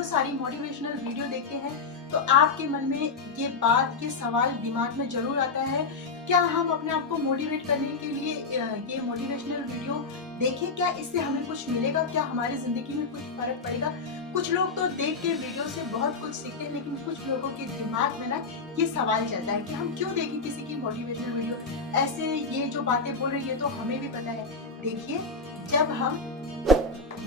जो सारी motivational video देखते हैं तो आपके मन में ये बात, ये सवाल दिमाग में जरूर आता है, क्या हम अपने आप को मोटिवेट करने के लिए ये मोटिवेशनल वीडियो देखें? क्या इससे हमें कुछ मिलेगा? क्या हमारी जिंदगी में कुछ फर्क पड़ेगा? कुछ लोग तो देख के वीडियो से बहुत कुछ सीखते हैं, लेकिन कुछ लोगों के दिमाग में ना ये सवाल चलता है कि हम क्यों देखें किसी की मोटिवेशनल वीडियो। ऐसे ये जो बातें बोल रही है तो हमें भी पता है। देखिए, जब हम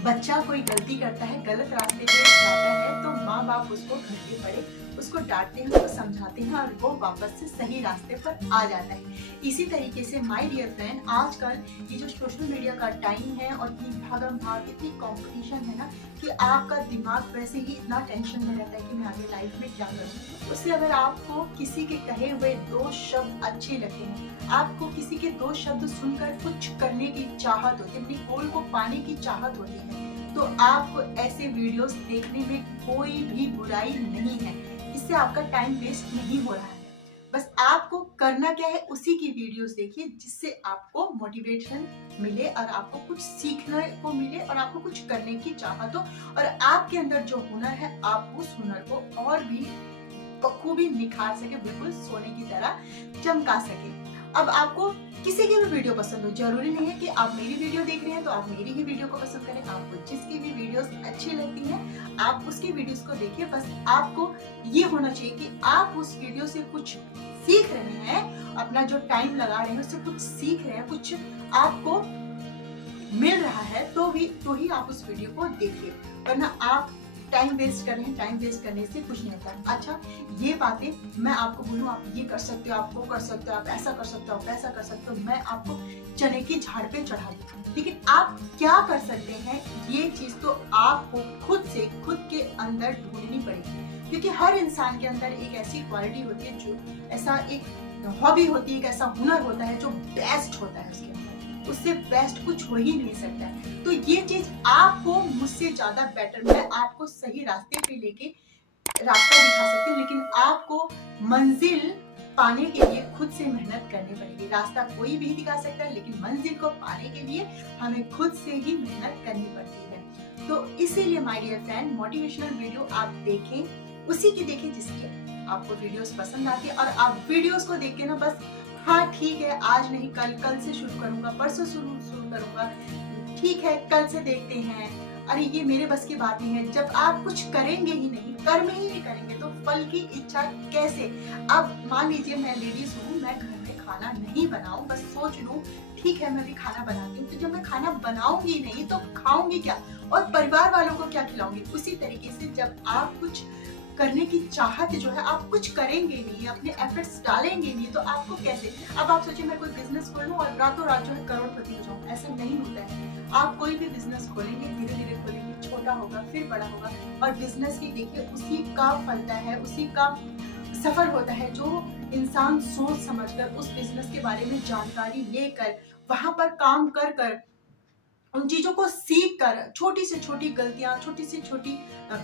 बच्चा कोई गलती करता है, गलत रास्ते पे जाता है, तो माँ बाप उसको घर के बड़े उसको डांटते हैं, उसको समझाते हैं और वो वापस से सही रास्ते पर आ जाता है। इसी तरीके से माय डियर फ्रेंड, आजकल ये जो सोशल मीडिया का टाइम है और इतनी भागम भाग, इतनी कंपटीशन है ना कि आपका दिमाग वैसे ही इतना टेंशन में रहता है कि मैं आगे लाइफ में क्या करूँ। उससे अगर आपको किसी के कहे हुए 2 शब्द अच्छे लगते हैं, आपको किसी के 2 शब्द सुनकर कुछ करने की चाहत होती है, अपनी गोल को पाने की चाहत होती है, तो आपको ऐसे वीडियोस देखने में कोई भी बुराई नहीं है। इससे आपका टाइम वेस्ट नहीं हो रहा है। बस आपको करना क्या है, उसी की वीडियोस देखिए जिससे आपको मोटिवेशन मिले और आपको कुछ सीखने को मिले और आपको कुछ करने की चाहत हो और आपके अंदर जो हुनर है आप उस हुनर को और भी बखूबी निखार सके, बिल्कुल सोने की तरह चमका सके। अब आपको किसी की भी वीडियो पसंद हो, जरूरी नहीं है कि आप मेरी वीडियो देख रहे हैं तो आप मेरी ही वीडियो को पसंद करें। आपको जिसकी भी वीडियोस अच्छी लगती हैं आप उसकी वीडियोस को देखिए। बस आपको ये होना चाहिए कि आप उस वीडियो से कुछ सीख रहे हैं, अपना जो टाइम लगा रहे हैं उससे कुछ सीख रहे हैं, कुछ आपको मिल रहा है तो ही आप उस वीडियो को देखिए, वरना आप टाइम वेस्ट कर रहे हैं। टाइम वेस्ट करने से कुछ नहीं होता। अच्छा, ये बातें मैं आपको बोलूं, आप ये कर सकते हो, आप वो कर सकते हो, आप ऐसा कर सकते हो, आप वैसा कर सकते हो, मैं आपको चने की झाड़ पे चढ़ा दूं, लेकिन आप क्या कर सकते हैं ये चीज तो आपको खुद के अंदर ढूंढनी पड़ेगी। क्योंकि हर इंसान के अंदर एक ऐसी क्वालिटी होती है, जो ऐसा एक हॉबी होती है, एक ऐसा हुनर होता है जो बेस्ट होता है उसके अंदर, उससे बेस्ट कुछ हो ही नहीं सकता है। तो ये चीज आपको मुझसे ज्यादा बेटर, मैं आपको सही रास्ते पे लेके रास्ता दिखा सकती हूँ, लेकिन आपको मंजिल पाने के लिए खुद से मेहनत करनी पड़ेगी। रास्ता कोई भी दिखा सकता है, लेकिन मंजिल को पाने के लिए हमें खुद से ही मेहनत करनी पड़ती है। तो इसीलिए my dear friend, motivational video आप देखें, उसी की देखें जिसकी आपको वीडियोस पसंद आती है, और आप वीडियोस को देख के ना बस हाँ ठीक है, आज नहीं कल से शुरू करूंगा, परसों शुरू करूंगा, ठीक है कल से देखते हैं, अरे ये मेरे बस की बात नहीं है। जब आप कुछ करेंगे ही नहीं, कर्म ही नहीं करेंगे तो फल की इच्छा कैसे? अब मान लीजिए मैं लेडीज हूँ, मैं घर में खाना नहीं बनाऊं, बस सोच लूं ठीक है मैं भी खाना बनाती हूँ, तो जब मैं खाना बनाऊंगी नहीं तो खाऊंगी क्या और परिवार वालों को क्या खिलाऊंगी? उसी तरीके से जब आप कुछ करने की चाहत जो है, आप कुछ करेंगे नहीं, अपने एफर्ट्स डालेंगे नहीं, तो आपको कैसे? अब आप सोचिए मैं कोई बिजनेस खोलूं और रातों रात जो है करोड़पति हो जाऊं, ऐसा नहीं होता है। आप कोई भी बिजनेस खोलेंगे, धीरे धीरे खोलेंगे, छोटा होगा फिर बड़ा होगा, और बिजनेस भी देखिए उसी का फलता है, उसी का सफल होता है जो इंसान सोच समझकर उस बिजनेस के बारे में जानकारी लेकर वहां पर काम कर उन चीजों को सीख कर, छोटी से छोटी गलतियां, छोटी से छोटी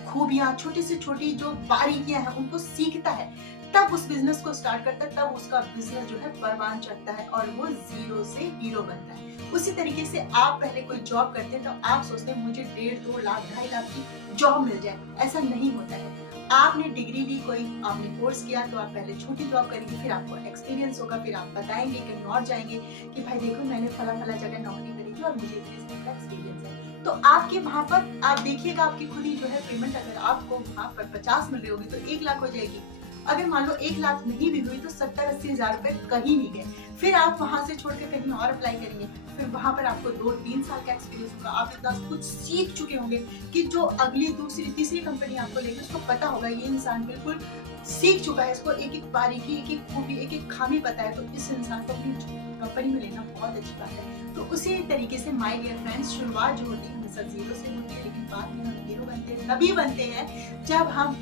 खूबियां, छोटी से छोटी जो बारीकियां हैं उनको सीखता है, तब उस बिजनेस को स्टार्ट करता है, तब उसका बिजनेस जो है परवान चढ़ता है और वो जीरो से हीरो बनता है। उसी तरीके से आप पहले कोई जॉब करते हैं तो आप सोचते हैं मुझे 1.5, 2 लाख, 2.5 लाख की जॉब मिल जाए, ऐसा नहीं होता है। आपने डिग्री ली, कोई आपने कोर्स किया, तो आप पहले छोटी जॉब करेंगे, फिर आपको एक्सपीरियंस होगा, फिर आप बताएंगे कहीं और जाएंगे कि भाई देखो मैंने फला जगह नौकरी करी थी और मुझे एक्सपीरियंस है। तो आपके वहां पर आप देखिएगा, आपकी खुद ही जो है पेमेंट अगर आपको वहां पर 50 मिल रही होगी तो 1 लाख हो जाएगी। अगर मान लो 1 लाख नहीं भी हुई तो 70-80 हजार रुपए कहीं नहीं गए। फिर आप वहां से छोड़ के कहीं और अप्लाई करेंगे, फिर वहां पर आपको 2-3 साल का एक्सपीरियंस होगा, आप इतना कुछ सीख चुके होंगे कि जो अगली, दूसरी, तीसरी कंपनी आपको लेगी उसको पता होगा ये इंसान बिल्कुल सीख चुका है, इसको एक एक बारीकी, एक एक खूबी, एक एक खामी पता है, तो इस इंसान को अपनी कंपनी में लेना बहुत अच्छी बात है। तो उसी तरीके से माय डियर फ्रेंड्स, शुरुआत जो होती है हमेशा जीरो से होती है, लेकिन बाद में हम हीरो बनते हैं, तभी बनते हैं जब हम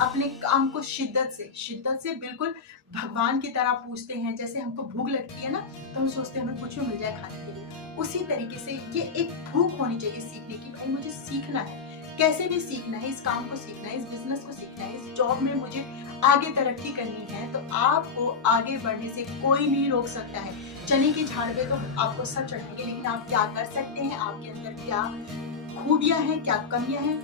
अपने काम को शिद्दत से बिल्कुल भगवान की तरह पूछते हैं। जैसे हमको भूख लगती है ना, तो हम सोचते हैं हमें कुछ भी मिल जाए खाने के लिए, उसी तरीके से ये एक भूख होनी चाहिए सीखने की। भाई मुझे सीखना है, कैसे भी सीखना है, इस काम को सीखना है, इस बिजनेस को सीखना है, इस जॉब में मुझे आगे तरक्की करनी है, तो आपको आगे बढ़ने से कोई नहीं रोक सकता है। चने की झाड़ पे तो आपको सब चढ़ेंगे, लेकिन आप क्या कर सकते हैं, आपके अंदर क्या खूबियां हैं, क्या कमियां हैं,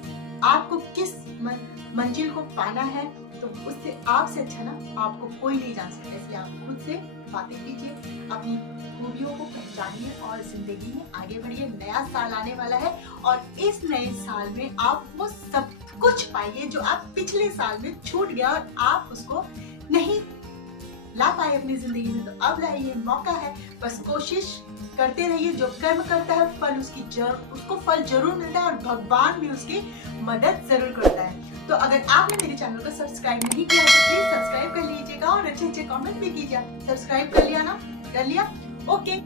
आपको किस मंजिल को पाना है तो उससे आपसे अच्छा ना आपको कोई नहीं जान सकता। इसलिए आप खुद से बातें कीजिए, अपनी खूबियों को पहचानिए और जिंदगी में आगे बढ़िए। नया साल आने वाला है और इस नए साल में आप वो सब कुछ पाइए जो आप पिछले साल में छूट गया और आप उसको नहीं ला पाए अपनी जिंदगी में। तो अब लाइए, मौका है, बस कोशिश करते रहिए। जो कर्म करता है फल उसको फल जरूर मिलता है और भगवान भी उसकी मदद जरूर करता है। तो अगर आपने मेरे चैनल को सब्सक्राइब नहीं किया तो प्लीज सब्सक्राइब कर लीजिएगा और अच्छे अच्छे कमेंट भी कीजिए। सब्सक्राइब कर लिया ना? कर लिया? ओके।